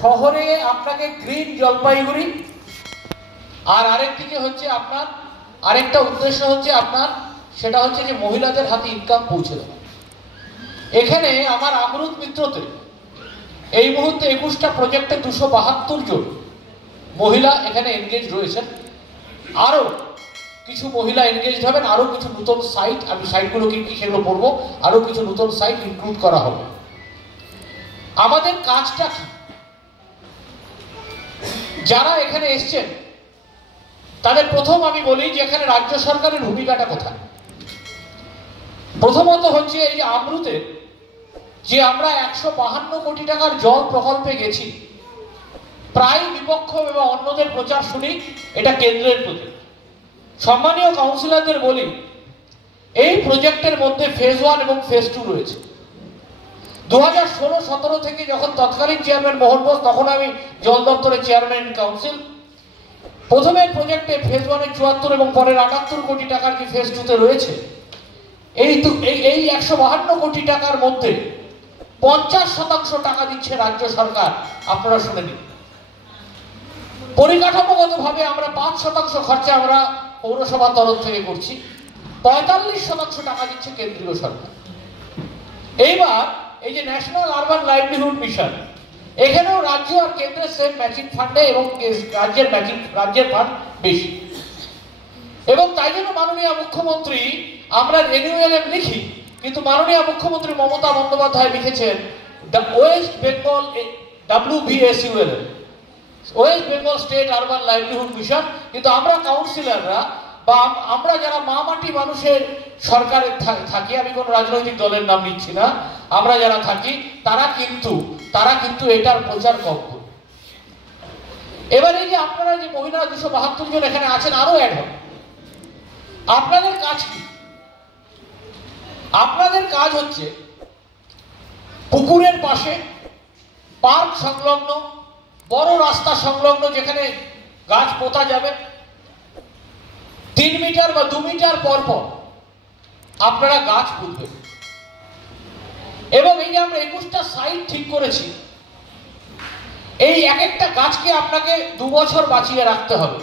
শহরে আপনাকে গ্রিন জলপাইগুড়ি, আর আরেকদিকে হচ্ছে আপনার আরেকটা উদ্দেশ্য হচ্ছে আপনার সেটা হচ্ছে যে মহিলাদের হাতে ইনকাম পৌঁছে দেওয়া। এখানে আমার আমরুত মিত্রতে এই মুহূর্তে 21টা প্রজেক্টে 272 জন মহিলা এখানে এনগেজ রয়েছেন। আরও কিছু মহিলা এনগেজ হবেন, আরও কিছু নতুন সাইট, আমি সাইটগুলো কি কি সেগুলো বলবো, আরও কিছু নতুন সাইট ইনক্লুড করা হবে। আমাদের কাজটা কি? যারা এখানে এসছেন তাদের প্রথম আমি বলি যে এখানে রাজ্য সরকারের ভূমিকাটা কোথায়। প্রথমত হচ্ছে এই যে আমরুতে যে আমরা 152 কোটি টাকার জল প্রকল্পে গেছি, প্রায় বিপক্ষ এবং অন্যদের প্রচার শুনি এটা কেন্দ্রের প্রজেক্ট। সম্মানীয় কাউন্সিলরদের বলি, এই প্রজেক্টের মধ্যে ফেজ 1 এবং ফেজ 2 রয়েছে। 2016-17 থেকে যখন তৎকালীন চেয়ারম্যান মোহন বোস, তখন আমি জল দপ্তরের চেয়ারম্যান কাউন্সিল, প্রথমের প্রজেক্টে ফেজ 1-এ 74 এবং পরের 78 কোটি টাকার কি ফেজ 2-তে রয়েছে। এই 152 কোটি টাকার মধ্যে 50% টাকা দিচ্ছে রাজ্য সরকার। আপনারা শুনে নিন। পরিকাঠামোগতভাবে আমরা 5% খরচা আমরা পৌরসভার তরফ থেকে করছি, 45% টাকা দিচ্ছে কেন্দ্রীয় সরকার। এইবার এই যে ন্যাশনাল আরবান লাইভলিহুড মিশন, এখানেও রাজ্য আর কেন্দ্রের সেম ম্যাচিং ফান্ডে এবং রাজ্যের ফান্ড বেশি। এবং তাই জন্য মাননীয় মুখ্যমন্ত্রী, আমরা NULM লিখি, কিন্তু মাননীয় মুখ্যমন্ত্রী মমতা বন্দ্যোপাধ্যায় লিখেছেন West Bengal WBSULM, West Bengal state urban livelihood mission. কিন্তু আমরা কাউন্সিলররা বা আমরা যারা মাটি মানুষের সরকারে থাকি, আমি কোনো রাজনৈতিক দলের নাম নিচ্ছি না, আমরা যারা থাকি তারা কিন্তু এটার প্রচার কম করি। এবার এই যে আপনারা যে মহিলা 272 জন এখানে আছেন, আরো অ্যাড হবে। আপনাদের কাজ কি? আপনাদের কাজ হচ্ছে পুকুরের পাশে, পার্ক সংলগ্ন, বড় রাস্তা সংলগ্ন যেখানে গাছ পোতা যাবে, 3 মিটার বা 2 মিটার পর পর আপনারা গাছ পুঁতবেন। এবং এই যে আমরা 21টা সাইট ঠিক করেছি, এই এক একটা গাছকে আপনাকে 2 বছর বাঁচিয়ে রাখতে হবে।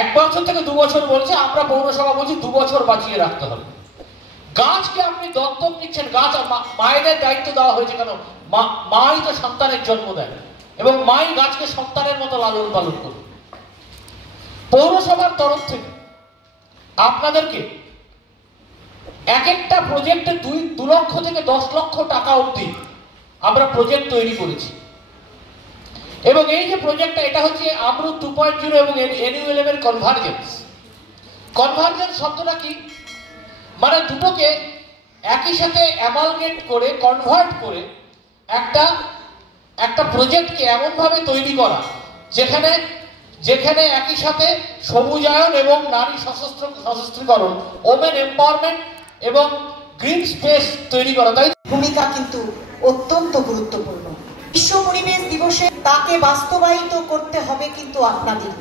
1 বছর থেকে 2 বছর বলছে, আমরা পৌরসভা বলছি 2 বছর বাঁচিয়ে রাখতে হবে। গাছকে আপনি দত্তক নিচ্ছেন, গাছ মায়েদের দায়িত্ব দেওয়া হয়েছে। কেন? মাই তো সন্তানের জন্ম দেয় এবং মাই গাছকে সন্তানের মতো লালন পালন করবে। পৌরসভার তরফ থেকে আপনাদেরকে এক একটা প্রজেক্টে 2 লক্ষ থেকে 10 লক্ষ টাকা অবধি আমরা প্রজেক্ট তৈরি করেছি। এবং এই যে প্রজেক্টটা, এটা হচ্ছে আমরুত 2.0 এবং NULM এর কনভার্জেন্স। কনভার্জেন্স শব্দটা কি? মানে দুটোকে একই সাথে অ্যামালগেট করে, কনভার্ট করে একটা প্রজেক্টকে এমনভাবে তৈরি করা যেখানে একই সাথে সবুজায়ন এবং নারী সশস্ত্রীকরণ, ওমেন এম্পাওয়ারমেন্ট এবং গ্রিন স্পেস তৈরি করা। তাই ভূমিকা কিন্তু অত্যন্ত গুরুত্বপূর্ণ। বিশ্ব পরিবেশ দিবসে তাকে বাস্তবায়িত করতে হবে কিন্তু আপনাদের।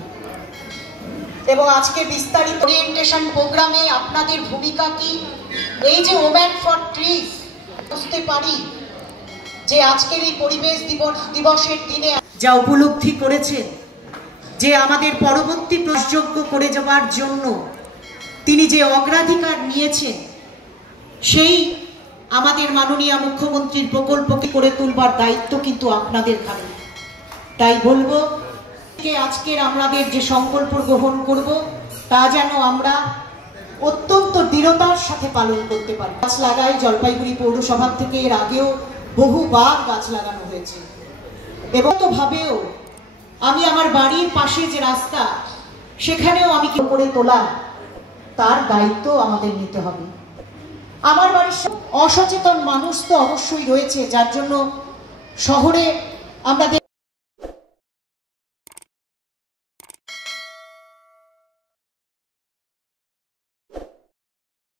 এবং আজকে বিস্তারিত ওরিয়েন্টেশন প্রোগ্রামে আপনাদের ভূমিকা কি, এই যে ওম্যান ফর ট্রিজ, বুঝতে পারি যে আজকের এই পরিবেশ দিবসের দিনে যা উপলব্ধি করেছেন যে আমাদের পরবর্তী প্রযোজ্য করে যাওয়ার জন্য তিনি যে অগ্রাধিকার নিয়েছেন, সেই আমাদের মাননীয় মুখ্যমন্ত্রীর প্রকল্পকে করে তুলবার দায়িত্ব কিন্তু আপনাদের ঘাড়ে। তাই বলবো যে আজকের আমাদের যে সংকল্প গ্রহণ করব, তা যেন আমরা অত্যন্ত দৃঢ়তার সাথে পালন করতে পারি। গাছ লাগাই, জলপাইগুড়ি পৌরসভা থেকে এর আগেও বহুবার গাছ লাগানো হয়েছে। এবং তো ভাবেও আমি আমার বাড়ির পাশে যে রাস্তা, সেখানেও আমি কি করে তোলা, তার দায়িত্ব আমাদের নিতে হবে। আমার বাড়ির অসচেতন মানুষ তো অবশ্যই রয়েছে, যার জন্য শহরে আমরা